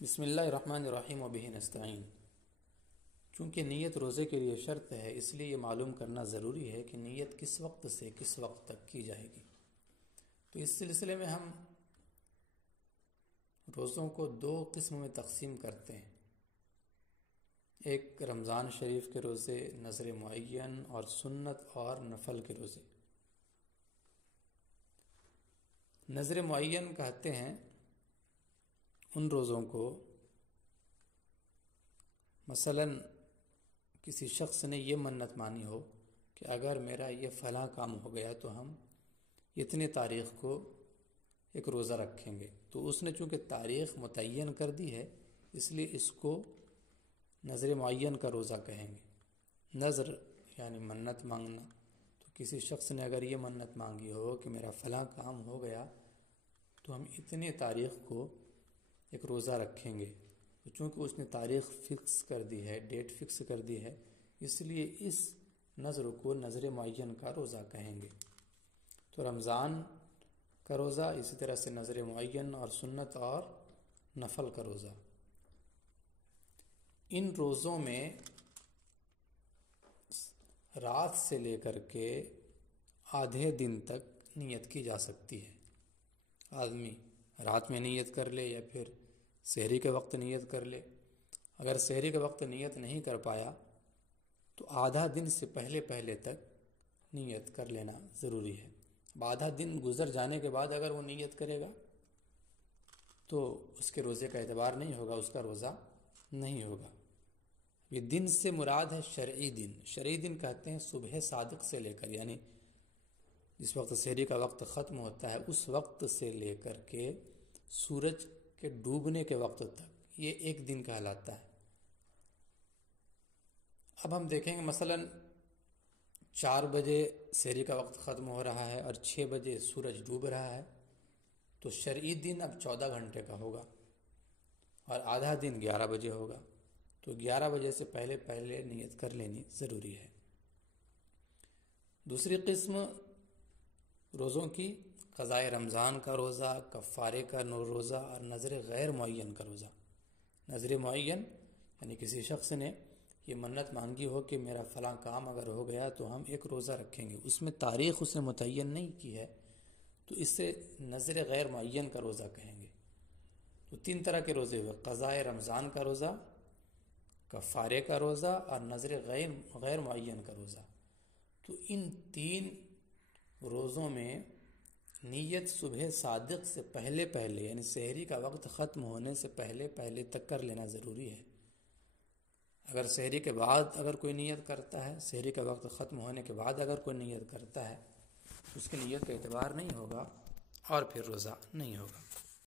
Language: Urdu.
بسم اللہ الرحمن الرحیم و بہ نستعین۔ چونکہ نیت روزے کے لیے شرط ہے، اس لیے یہ معلوم کرنا ضروری ہے کہ نیت کس وقت سے کس وقت تک کی جائے گی۔ تو اس سلسلے میں ہم روزوں کو دو قسم میں تقسیم کرتے ہیں، ایک رمضان شریف کے روزے، نذر معین اور سنت اور نفل کے روزے۔ نذر معین کہتے ہیں ان روزوں کو، مثلا کسی شخص نے یہ منت مانی ہو کہ اگر میرا یہ فلاں کام ہو گیا تو ہم اتنے تاریخ کو ایک روزہ رکھیں گے، تو اس نے چونکہ تاریخ متعین کر دی ہے اس لیے اس کو نذر معین کا روزہ کہیں گے۔ نذر یعنی منت مانگنا، تو کسی شخص نے اگر یہ منت مانگی ہو کہ میرا فلاں کام ہو گیا تو ہم اتنے تاریخ کو ایک روزہ رکھیں گے، تو چونکہ اس نے تاریخ فکس کر دی ہے، ڈیٹ فکس کر دی ہے، اس لیے اس نذر کو نذر معین کا روزہ کہیں گے۔ تو رمضان کا روزہ، اسی طرح سے نذر معین اور سنت اور نفل کا روزہ، ان روزوں میں رات سے لے کر کے آدھے دن تک نیت کی جا سکتی ہے۔ آدمی رات میں نیت کر لے یا پھر سحری کے وقت نیت کر لے۔ اگر سحری کے وقت نیت نہیں کر پایا تو آدھا دن سے پہلے تک نیت کر لینا ضروری ہے۔ اب آدھا دن گزر جانے کے بعد اگر وہ نیت کرے گا تو اس کے روزے کا اعتبار نہیں ہوگا، اس کا روزہ نہیں ہوگا۔ یہ دن سے مراد ہے شرعی دن۔ شرعی دن کہتے ہیں صبح صادق سے لے کر، یعنی جس وقت سحری کا وقت ختم ہوتا ہے اس وقت سے لے کر کے سورج کے ڈوبنے کے وقت تک، یہ ایک دن کہلاتا ہے۔ اب ہم دیکھیں گے مثلا 4 بجے سحری کا وقت ختم ہو رہا ہے اور 6 بجے سورج ڈوب رہا ہے، تو شرعی دن اب 14 گھنٹے کا ہوگا اور آدھا دن 11 بجے ہوگا، تو 11 بجے سے پہلے نیت کر لینی ضروری ہے۔ دوسری قسم روزوں کی، قضاء رمضان کا روزہ، کفارے کا روزہ اور نذر غیر معین کا روزہ۔ نذر معین یعنی کسی شخص نے یہ منت مانگی ہو کہ میرا فلاں کام اگر ہو گیا تو ہم ایک روزہ رکھیں گے، اس میں تاریخ اس نے متعین نہیں کی ہے، تو اس سے نذر غیر معین کا روزہ کہیں گے۔ تو 3 طرح کے روزے ہوئے، قضاء رمضان کا روزہ، کفارے کا روزہ اور نذر غیر معین کا روزہ۔ تو ان 3 روزوں میں نیت صبح صادق سے پہلے یعنی سحری کا وقت ختم ہونے سے پہلے تک کر لینا ضروری ہے۔ اگر سحری کے بعد اگر کوئی نیت کرتا ہے، سحری کا وقت ختم ہونے کے بعد اگر کوئی نیت کرتا ہے، اس کی نیت کا اعتبار نہیں ہوگا اور پھر روزہ نہیں ہوگا۔